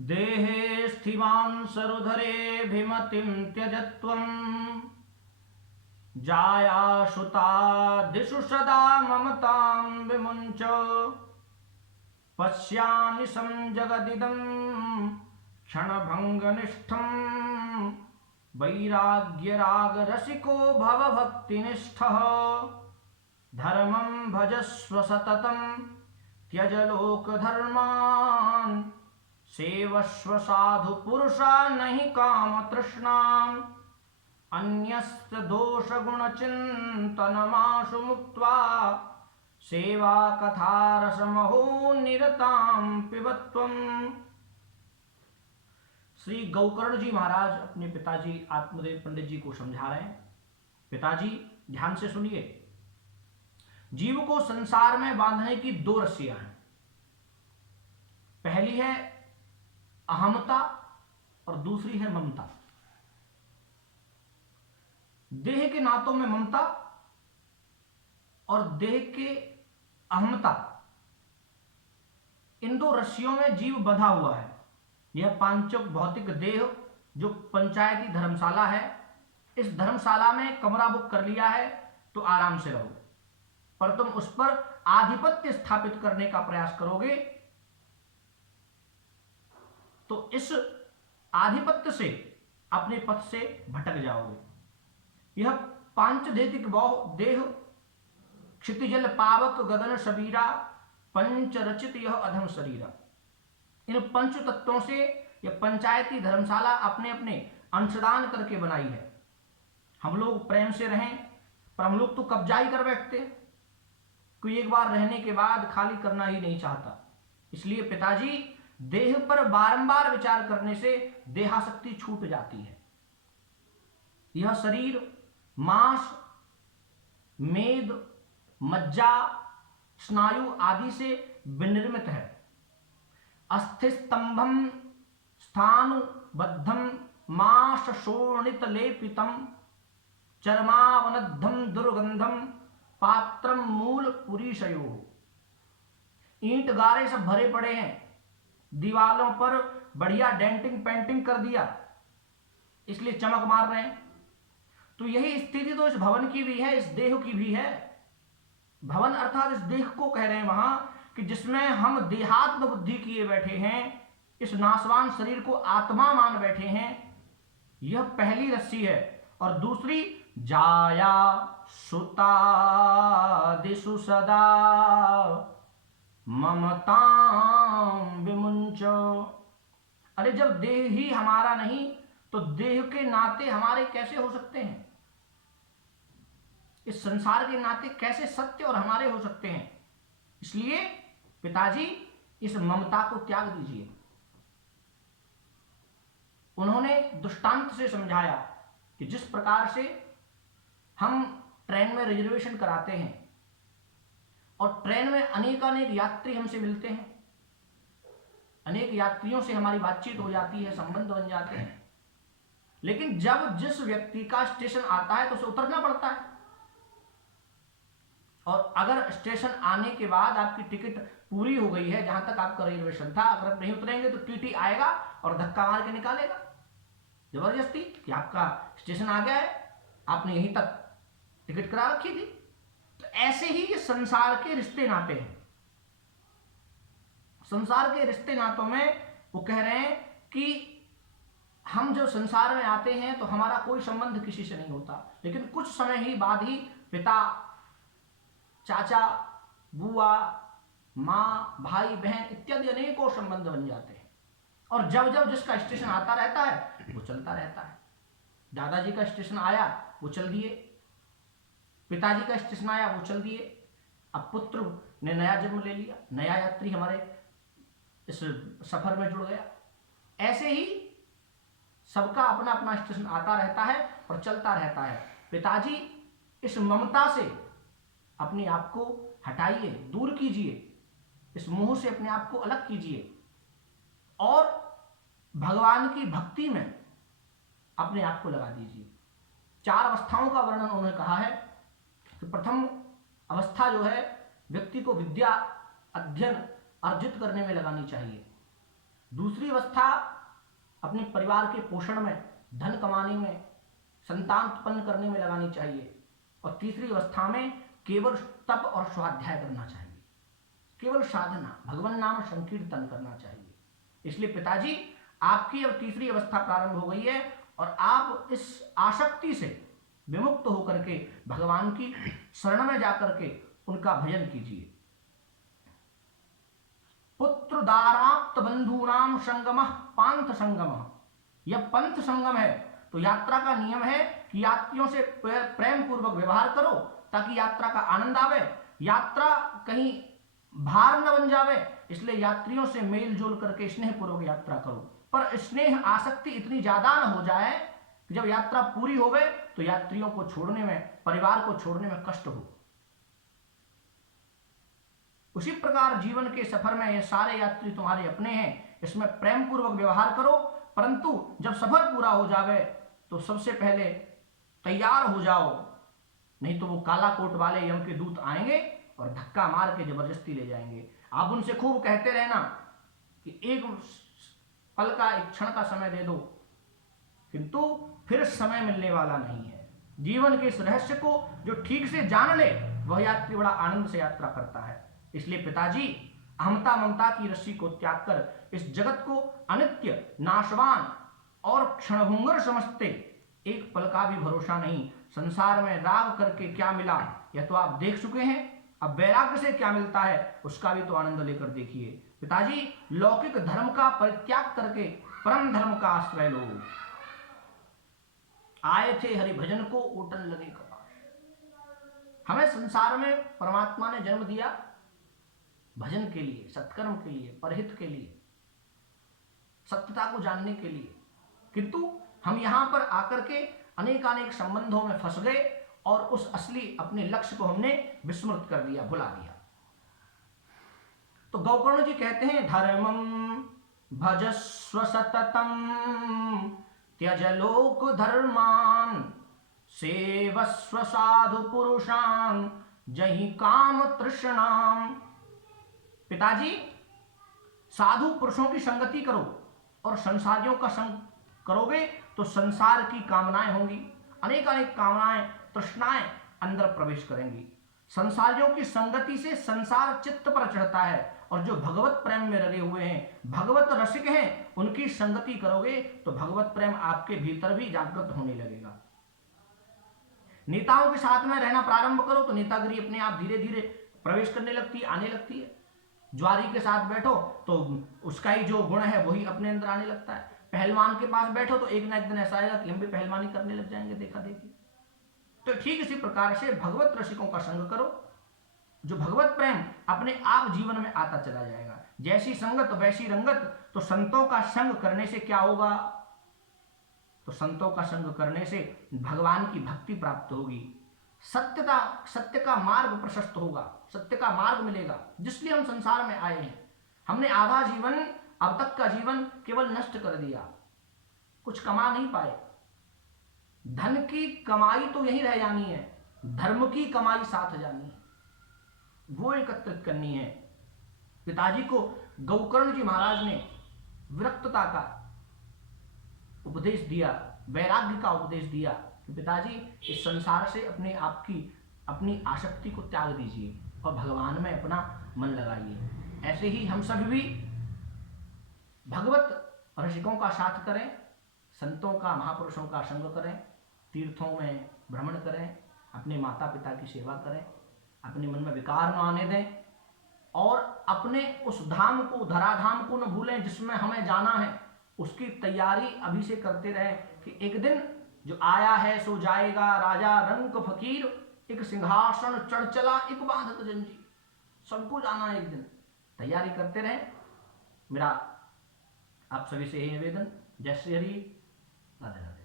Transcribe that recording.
देहे स्थिवान् सरुधरेऽभिमतिं त्यजत्वम् जायाशुतादिषु सदा ममतां विमुञ्च पश्यामि संजगदिदं क्षणभङ्गनिष्ठं वैराग्यरागरसिको भवभक्तिनिष्ठः धर्मं भजस्व सततं त्यज लोकधर्मान् सेवस्व साधु पुरुषा नहि कामतृष्णाम् अन्यस्य दोषगुणचिन्तनमाशु मुक्त्वा सेवा कथारसमहो निरतां पिबत्वम्। श्री गौकर्ण जी महाराज अपने पिताजी आत्मदेव पंडित जी को समझा रहे हैं। पिताजी ध्यान से सुनिए, जीव को संसार में बांधने की दो रस्सियां हैं। पहली है अहमता और दूसरी है ममता। देह के नातों में ममता और देह के अहमता, इन दो रस्सियों में जीव बंधा हुआ है। यह पांचक भौतिक देह जो पंचायती धर्मशाला है, इस धर्मशाला में कमरा बुक कर लिया है तो आराम से रहो, पर तुम उस पर आधिपत्य स्थापित करने का प्रयास करोगे तो इस आधिपत्य से अपने पथ से भटक जाओगे। यह पांचधेतिक देह क्षितिजल पावक गगन सबीरा पंच रचित यह अधम शरीरा, इन पंच तत्वों से यह पंचायती धर्मशाला अपने अपने अंशदान करके बनाई है। हम लोग प्रेम से रहें, पर हम लोग तो कब्जा ही कर बैठते। कोई एक बार रहने के बाद खाली करना ही नहीं चाहता। इसलिए पिताजी, देह पर बारंबार विचार करने से देहासक्ति छूट जाती है। यह शरीर मांस, मेद, मज्जा, स्नायु आदि से विनिर्मित है। अस्थिस्तंभम स्थाणुबद्धम मांस शोणित लेपितम चर्मावनद्धम दुर्गंधम पात्रम मूल पुरीशयो। ईंट गारे सब भरे पड़े हैं, दीवालों पर बढ़िया डेंटिंग पेंटिंग कर दिया, इसलिए चमक मार रहे हैं। तो यही स्थिति तो इस भवन की भी है, इस देह की भी है। भवन अर्थात इस देह को कह रहे हैं वहां कि जिसमें हम देहात्म बुद्धि किए बैठे हैं, इस नाशवान शरीर को आत्मा मान बैठे हैं। यह पहली रस्सी है। और दूसरी, जाया सुता दिशु सदा ममतां विमुंच। अरे जब देह ही हमारा नहीं तो देह के नाते हमारे कैसे हो सकते हैं? इस संसार के नाते कैसे सत्य और हमारे हो सकते हैं? इसलिए पिताजी, इस ममता को त्याग दीजिए। उन्होंने दृष्टांत से समझाया कि जिस प्रकार से हम ट्रेन में रिजर्वेशन कराते हैं और ट्रेन में अनेकानेक यात्री हमसे मिलते हैं, अनेक यात्रियों से हमारी बातचीत हो जाती है, संबंध बन जाते हैं, लेकिन जब जिस व्यक्ति का स्टेशन आता है तो उसे उतरना पड़ता है। और अगर स्टेशन आने के बाद आपकी टिकट पूरी हो गई है, जहां तक आपका रिजर्वेशन था, अगर आप नहीं उतरेंगे तो टीटी आएगा और धक्का मार के निकालेगा जबरदस्ती कि आपका स्टेशन आ गया है, आपने यहीं तक टिकट करा रखी थी। तो ऐसे ही ये संसार के रिश्ते नाते हैं। संसार के रिश्ते नातों में वो कह रहे हैं कि हम जब संसार में आते हैं तो हमारा कोई संबंध किसी से नहीं होता, लेकिन कुछ समय ही बाद ही पिता, चाचा, बुआ, माँ, भाई, बहन इत्यादि अनेकों संबंध बन जाते हैं। और जब जब जिसका स्टेशन आता रहता है वो चलता रहता है। दादाजी का स्टेशन आया वो चल दिए, पिताजी का स्टेशन आया वो चल दिए, अब पुत्र ने नया जन्म ले लिया, नया यात्री हमारे इस सफर में जुड़ गया। ऐसे ही सबका अपना अपना स्टेशन आता रहता है और चलता रहता है। पिताजी, इस ममता से अपने आप को हटाइए, दूर कीजिए, इस मोह से अपने आप को अलग कीजिए और भगवान की भक्ति में अपने आप को लगा दीजिए। 4 अवस्थाओं का वर्णन उन्होंने कहा है कि प्रथम अवस्था जो है व्यक्ति को विद्या अध्ययन अर्जित करने में लगानी चाहिए। दूसरी अवस्था अपने परिवार के पोषण में, धन कमाने में, संतान उत्पन्न करने में लगानी चाहिए। और तीसरी अवस्था में केवल तप और स्वाध्याय करना चाहिए, केवल साधना, भगवान नाम संकीर्तन करना चाहिए। इसलिए पिताजी, आपकी अब तीसरी अवस्था प्रारंभ हो गई है और आप इस आसक्ति से विमुक्त होकर के भगवान की शरण में जाकर के उनका भजन कीजिए। पुत्र दाराप्त बंधुनाम संगम पांथ संगम, यह पंथ संगम है तो यात्रा का नियम है कि यात्रियों से प्रेम पूर्वक व्यवहार करो ताकि यात्रा का आनंद आवे, यात्रा कहीं भार न बन जावे। इसलिए यात्रियों से मेल जोल करके स्नेह पूर्वक यात्रा करो, पर स्नेह आसक्ति इतनी ज्यादा न हो जाए कि जब यात्रा पूरी होवे तो यात्रियों को छोड़ने में, परिवार को छोड़ने में कष्ट हो। उसी प्रकार जीवन के सफर में ये सारे यात्री तुम्हारे अपने हैं, इसमें प्रेम पूर्वक व्यवहार करो, परंतु जब सफर पूरा हो जावे तो सबसे पहले तैयार हो जाओ, नहीं तो वो काला कोट वाले यम के दूत आएंगे और धक्का मार के जबरदस्ती ले जाएंगे। आप उनसे खूब कहते रहना कि एक पल का, एक क्षण का समय दे दो, किंतु फिर समय मिलने वाला नहीं है। जीवन के इस रहस्य को जो ठीक से जान ले वह यात्री बड़ा आनंद से यात्रा करता है। इसलिए पिताजी, अहमता ममता की रस्सी को त्याग कर इस जगत को अनित्य, नाशवान और क्षणभंगुर समझते एक पल का भी भरोसा नहीं। संसार में राग करके क्या मिला यह तो आप देख चुके हैं, अब वैराग्य से क्या मिलता है उसका भी तो आनंद लेकर देखिए। पिताजी, लौकिक धर्म का परित्याग करके परम धर्म का आश्रय लो। आए थे हरि भजन को ओटन लगे कपास। हमें संसार में परमात्मा ने जन्म दिया भजन के लिए, सत्कर्म के लिए, परहित के लिए, सत्यता को जानने के लिए, किंतु हम यहां पर आकर के अनेकानेक संबंधों में फंस गए और उस असली अपने लक्ष्य को हमने विस्मृत कर दिया, भुला दिया। तो गौकर्ण जी कहते हैं, धर्मम भजस्व सततम त्यज लोक धर्मान सेवस्व साधु पुरुषान जहि काम तृष्णाम। पिताजी, साधु पुरुषों की संगति करो और संसारियों का संग करोगे तो संसार की कामनाएं होंगी, अनेक अनेक कामनाएं, तृष्णाएं अंदर प्रवेश करेंगी। संसारियों की संगति से संसार चित्त पर चढ़ता है और जो भगवत प्रेम में लगे हुए हैं, भगवत रसिक हैं, उनकी संगति करोगे तो भगवत प्रेम आपके भीतर भी जागृत होने लगेगा। नेताओं के साथ में रहना प्रारंभ करो तो नेतागिरी अपने आप धीरे धीरे प्रवेश करने लगती है, आने लगती है। ज्वारी के साथ बैठो तो उसका ही जो गुण है वही अपने अंदर आने लगता है। पहलवान के पास बैठो तो एक ना एक दिन ऐसा आएगा कि हम भी पहलवानी करने लग जाएंगे, देखा देखी। तो ठीक इसी प्रकार से भगवत रसिकों का संग करो, जो भगवत प्रेम अपने आप जीवन में आता चला जाएगा। जैसी संगत वैसी रंगत। तो संतों का संग करने से क्या होगा? तो संतों का संग करने से भगवान की भक्ति प्राप्त होगी, सत्य का मार्ग प्रशस्त होगा, सत्य का मार्ग मिलेगा, जिसलिए हम संसार में आए हैं। हमने आधा जीवन, अब तक का जीवन केवल नष्ट कर दिया, कुछ कमा नहीं पाए। धन की कमाई तो यही रह जानी है, धर्म की कमाई साथ जानी है, वो एकत्रित करनी है। पिताजी को गौकर्ण जी महाराज ने विरक्तता का उपदेश दिया, वैराग्य का उपदेश दिया कि पिताजी, इस संसार से अपने आप की, अपनी आसक्ति को त्याग दीजिए और भगवान में अपना मन लगाइए। ऐसे ही हम सभी भी भगवत रसिकों का साथ करें, संतों का, महापुरुषों का संग करें, तीर्थों में भ्रमण करें, अपने माता पिता की सेवा करें, अपने मन में विकार न आने दें और अपने उस धाम को, धराधाम को न भूलें जिसमें हमें जाना है। उसकी तैयारी अभी से करते रहें कि एक दिन जो आया है सो जाएगा, राजा रंक फकीर, एक सिंहासन चढ़ चला, एक बांधत जंजीर, सबको जाना है एक दिन। तैयारी करते रहें। मेरा आप सभी से यही निवेदन। जय श्री हरि, राधे राधे।